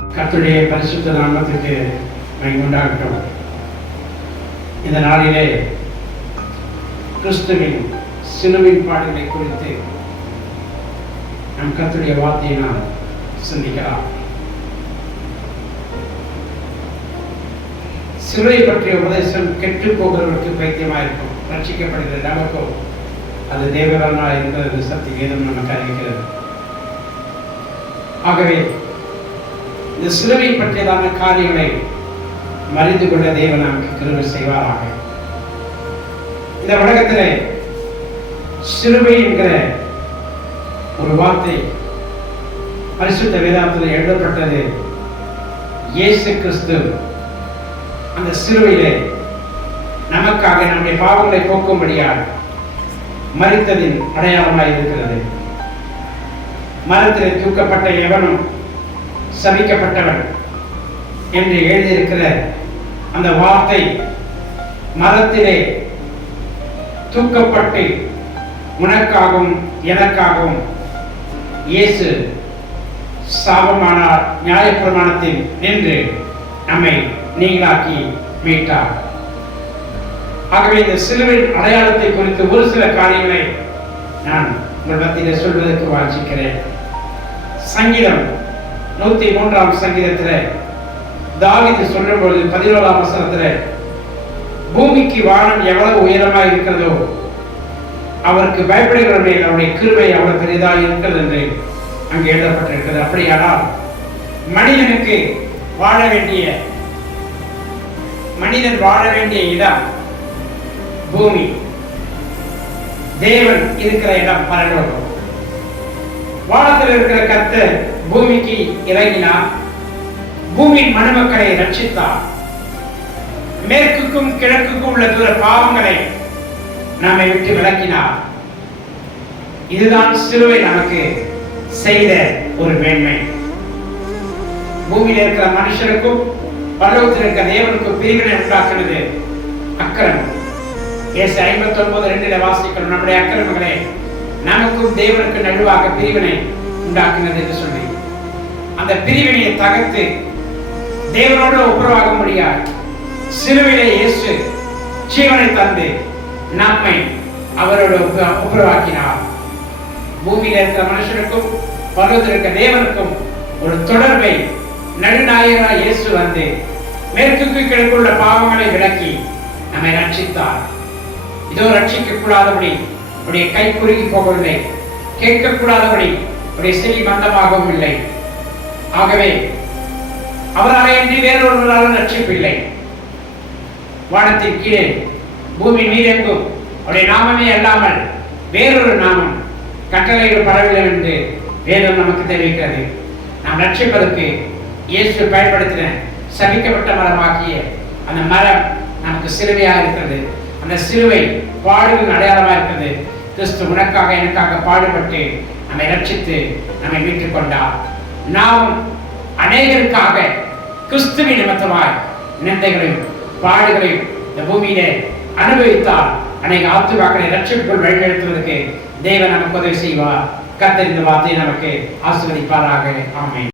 கத்துடைய பரிசுத்த நாமத்துக்கு உண்டாகட்டும் இந்த நாளிலே கிறிஸ்துவின் சிலுவின் பாடுகளை குறித்து நம் கத்துடைய வார்த்தையை நாம் சிந்திக்கலாம். சிலுவை பற்றிய உபதேசம் கெட்டு போகிறவர்களுக்கு பைத்தியமாக இருக்கும். ரட்சிக்கப்படுகிற நமக்கோ அது தேவரானா என்பது சக்தி வேதம் நமக்கு அறிவிக்கிறது. ஆகவே இந்த சிலுவை பற்றியதான காரியங்களை மறிந்து கொள்ள தேவன் நமக்கு கிருவை செய்வாராக. இந்த உலகத்திலே சிலுவை என்கிற ஒரு வார்த்தை பரிசுத்த வேதாந்தத்தில் எழுதப்பட்டது. இயேசு கிறிஸ்து அந்த சிலுவையிலே நமக்காக நம்முடைய பாவங்களை போக்கும்படியாக மறித்ததின் அடையாளமாய் இருக்கிறது. மரத்தில் தூக்கப்பட்ட எவனும் சபிக்கப்பட்டவன் என்று எழுதியிருக்கிற அந்த வார்த்தை மரத்திலே தூக்கப்பட்டு உனக்காகவும் எனக்காகவும் இயேசு சாபமானார் நியாயப்பிரமாணத்தில் நின்று நம்மை நீங்களாக்கி மீட்டார். ஆகவே இந்த சிலுவின் அடையாளத்தை குறித்து ஒரு சில காரியங்களை நான் உங்கள் மத்தியில் சொல்வதற்கு வாசிக்கிறேன் சங்கீதம் நூத்தி மூன்றாம் சங்கீதத்துல தாவிது சொல்லும் பொழுது பதினோராம் வசனத்துல பூமிக்கு வானம் எவ்வளவு உயரமா இருக்கிறதோ அவருக்கு பயப்படுகிற மேல் அவருடைய கிருவை அவ்வளவு பெரிதாக இருக்கிறது என்று அங்கு எழுதப்பட்டிருக்கிறது. அப்படியானால் மனிதனுக்கு வாழ வேண்டிய மனிதன் வாழ வேண்டிய இடம் பூமி. தேவன் இருக்கிற இடம் பரலோகம் வானத்தில் இருக்கிற கத்தை பூமிக்கு இறங்கினார் பூமியின் மணமக்களை ரட்சித்தார். மேற்குக்கும் கிழக்குக்கும் உள்ள தூர பாவங்களை நம்மை விட்டு விளக்கினார் இதுதான் சிலுவை நமக்கு செய்த ஒரு மேன்மை. பூமியில் இருக்கிற மனுஷருக்கும் பல்லவத்தில் இருக்கிற தேவனுக்கும் பிரிவினை உண்டாக்குறது அக்கிரமம். ஏசு ஐம்பத்தி ஒன்பது ரெண்டுல வாசிக்கிறோம். நம்முடைய அக்கிரமங்களே நமக்கும் தேவனுக்கு நடுவாக பிரிவினை உண்டாக்குனது என்று சொல்லி அந்த பிரிவினையை தகர்த்து தேவனோடு ஒப்புரவாக முடியாது சிலுவையிலே இயேசு ஜீவனை தந்து நம்மை அவரோட ஒப்பு- ஒப்புரவாக்கினார். பூமியில இருக்கிற மனுஷனுக்கும் பருவத்தில் இருக்கிற தேவனுக்கும் ஒரு தொடர்பை நடுநாயகராய் இயேசு வந்து மேற்குக்கு கிழக்குள்ள பாவங்களை விளக்கி நம்மை ரட்சித்தார். இதோ ரட்சிக்க கூடாதபடி உடைய கை குறுகி போகவில்லை. கேட்கக்கூடாதபடி உடைய செவி மந்தமாகவும் இல்லை. ஆகவே அவராலே இன்றி வேறொருவராலும் ரட்சிப்பில்லை. வானத்தின் கீழே பூமி நீரெங்கும். அவருடைய நாமமே அல்லாமல் வேறொரு நாமம் கட்டளைகள் பரவில்லை என்று வேதம் நமக்கு தெரிவிக்கிறது. நாம் ரட்சிப்பதற்கு இயேசு பயன்படுத்தின சபிக்கப்பட்ட மரமாக்கிய அந்த மரம் நமக்கு சிலுவையாக இருக்கிறது. அந்த சிலுவை பாடுகளின் அடையாளமாக இருக்கிறது. கிறிஸ்து உனக்காக எனக்காக பாடுபட்டு நம்மை ரட்சித்து நம்மை மீட்டுக் கொண்டார். நாம் அநேகருக்காக கிறிஸ்துவின் நிமித்தமாய் நிந்தைகளையும் பாடுகளையும் இந்த பூமியிலே அனுபவித்தால் அநேக ஆத்துவாக்களை ரட்சிப்புக்குள் வழிநடத்துவதற்கு தேவன் நமக்கு உதவி செய்வார். கத்தறிந்த வார்த்தையை நமக்கு ஆசிர்வதிப்பாராக. ஆமை